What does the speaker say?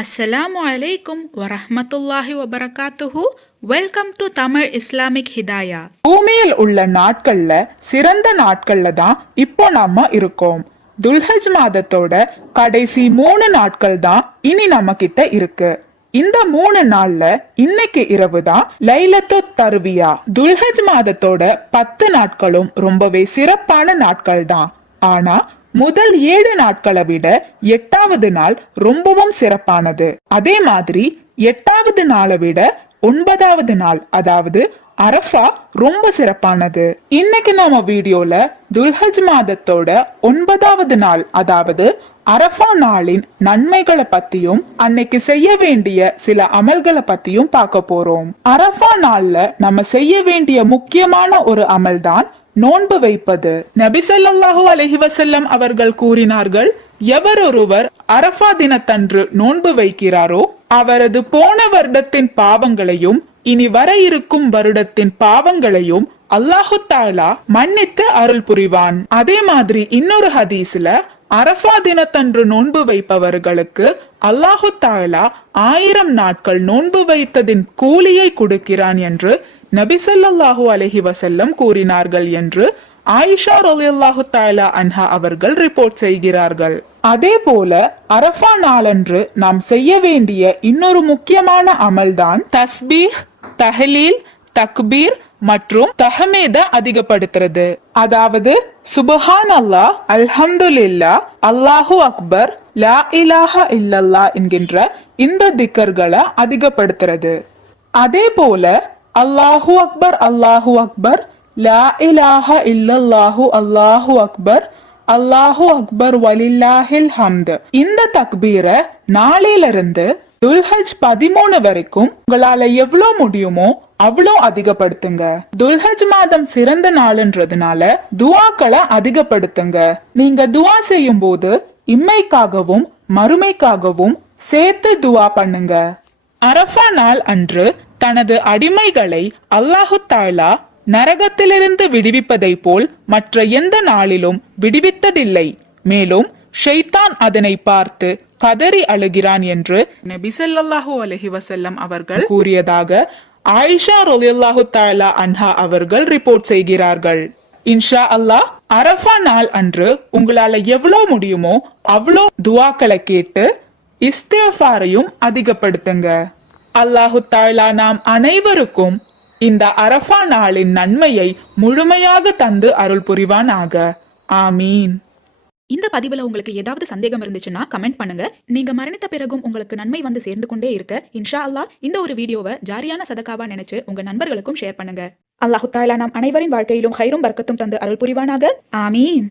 அஸ்ஸலாமு அலைக்கும் வரஹ்மத்துல்லாஹி வபரகாத்துஹு. Welcome to Tamil Islamic Hidaya. பூமியில் உள்ள நாட்கள்ல சிறந்த நாட்கள்ல தான் இப்போ நாம இருக்கோம். துல்ஹஜ் மாதத்தோட கடைசி 3 நாட்கள் தான் இனி நம்ம கிட்ட இருக்கு. இந்த 3 நாள்ல இன்னைக்கு இரவு தான் லைலத்து தர்வியா. துல்ஹஜ் மாதத்தோட 10 நாட்களும் ரொம்பவே சிறப்பான நாட்கள் தான். ஆனா முதல் 7 நாட்களை விட 8வது நாள் ரொம்பவும் சிறப்பானது. அதே மாதிரி 8வது நாளை விட 9வது நாள் அதாவது அரஃபா ரொம்ப சிறப்பானது. இன்னைக்கு நாம வீடியோல துல்ஹஜ் மாதத்தோட 9வது நாள் அதாவது அரஃபா நாளின் நன்மைகளை பத்தியும் அன்னைக்கு செய்ய வேண்டிய சில அமல்களை பத்தியும் பார்க்க போறோம். அரஃபா நாள்ல நம்ம செய்ய வேண்டிய முக்கியமான ஒரு அமல் தான் நோன்பு வைப்பது. நபி ஸல்லல்லாஹு அலைஹி வஸல்லம் அவர்கள் கூறினார்கள், எவரொருவர் அரஃபா தினத்தன்று நோன்பு வைக்கிறாரோ அவரது போன வருடத்தின் பாவங்களையும் இனி வர இருக்கும் வருடத்தின் பாவங்களையும் அல்லாஹு தஆலா மன்னித்து அருள் புரிவான். அதே மாதிரி இன்னொரு ஹதீஸ்ல அரஃபா தினத்தன்று நோன்பு வைப்பவர்களுக்கு அல்லாஹு தஆலா 1000 நாட்கள் நோன்பு வைத்ததின் கூலியை கொடுக்கிறான் என்று நபி ஸல்லல்லாஹு அலைஹி வஸல்லம் கூறினார்கள் என்று ஆயிஷா ரலியல்லாஹு தஆலா அன்ஹா அவர்கள் ரிப்போர்ட் செய்கிறார்கள். அதே போல அரஃபா நாளன்று நாம் செய்ய வேண்டிய இன்னொரு முக்கியமான அமல்தான் தஸ்பீஹ், தஹ்லீல், தக்பீர் மற்றும் தஹமீத அதிகப்படுத்துறது. அதாவது சுப்ஹானல்லாஹ், அல்ஹம்துலில்லாஹ், அல்லாஹு அக்பர், லா இலாஹா இல்லல்லாஹ் என்கின்ற இந்த திக்கர்களை அதிகப்படுத்துறது. அதே போல அல்லாஹு அக்பர், அல்லாஹு அக்பர், லா இலாஹா இல்லல்லாஹு, அல்லாஹு அக்பர், அல்லாஹு அக்பர் வலில்லாஹில் ஹம்து இந்த தக்பீரை நாளையிலிருந்து துல்ஹஜ் 13 வரைக்கும் உங்களால எவ்வளவு முடியுமோ அவ்வளோ அதிகப்படுத்துங்க. துல்ஹஜ் மாதம் சிறந்த நாள்ன்றதுனால துஆக்களை அதிகப்படுத்துங்க. நீங்க துஆ செய்யும் போது இம்மைக்காகவும் மறுமைக்காகவும் சேர்த்து துஆ பண்ணுங்க. அரஃபா நாள் அன்று தனது அடிமைகளை அல்லாஹு தஆலா நரகத்திலிருந்து விடுவிப்பதை போல் மற்ற எந்த நாளிலும் விடுவித்ததில்லை. மேலும் ஷைத்தான் அதனை பார்த்து கதறி அழுகிறான் என்று நபி ஸல்லல்லாஹு அலைஹி வஸல்லம் அவர்கள் கூறியதாக ஆயிஷா ரலியல்லாஹு தஆலா அன்ஹா அவர்கள் ரிப்போர்ட் செய்கிறார்கள். இன்ஷா அல்லாஹ் அரஃபா நாள் அன்று உங்களால எவ்வளவு முடியுமோ அவ்வளோ துஆக்களை கேட்டு இஸ்திக்ஃபாரையும் அதிகப்படுத்துங்க. அல்லாஹு தஆலா நாம் அனைவருக்கும் இந்த அரஃபா நாளின் நன்மையை முழுமையாக தந்து அருள் புரிவானாக. ஆமீன். இந்த பதிவுல உங்களுக்கு ஏதாவது சந்தேகம் இருந்துச்சுன்னா கமெண்ட் பண்ணுங்க. நீங்க மரணித்த பிறகும் உங்களுக்கு நன்மை வந்து சேர்ந்து கொண்டே இருக்க இன்ஷா அல்லாஹ் இந்த ஒரு வீடியோவை ஜாரியான சதகாவா நினைச்சு உங்க நண்பர்களுக்கும் ஷேர் பண்ணுங்க. அல்லாஹு தஆலா நாம் அனைவரின் வாழ்க்கையிலும் ஹைரும் பர்க்கத்தும் தந்து அருள் புரிவானாக. ஆமீன்.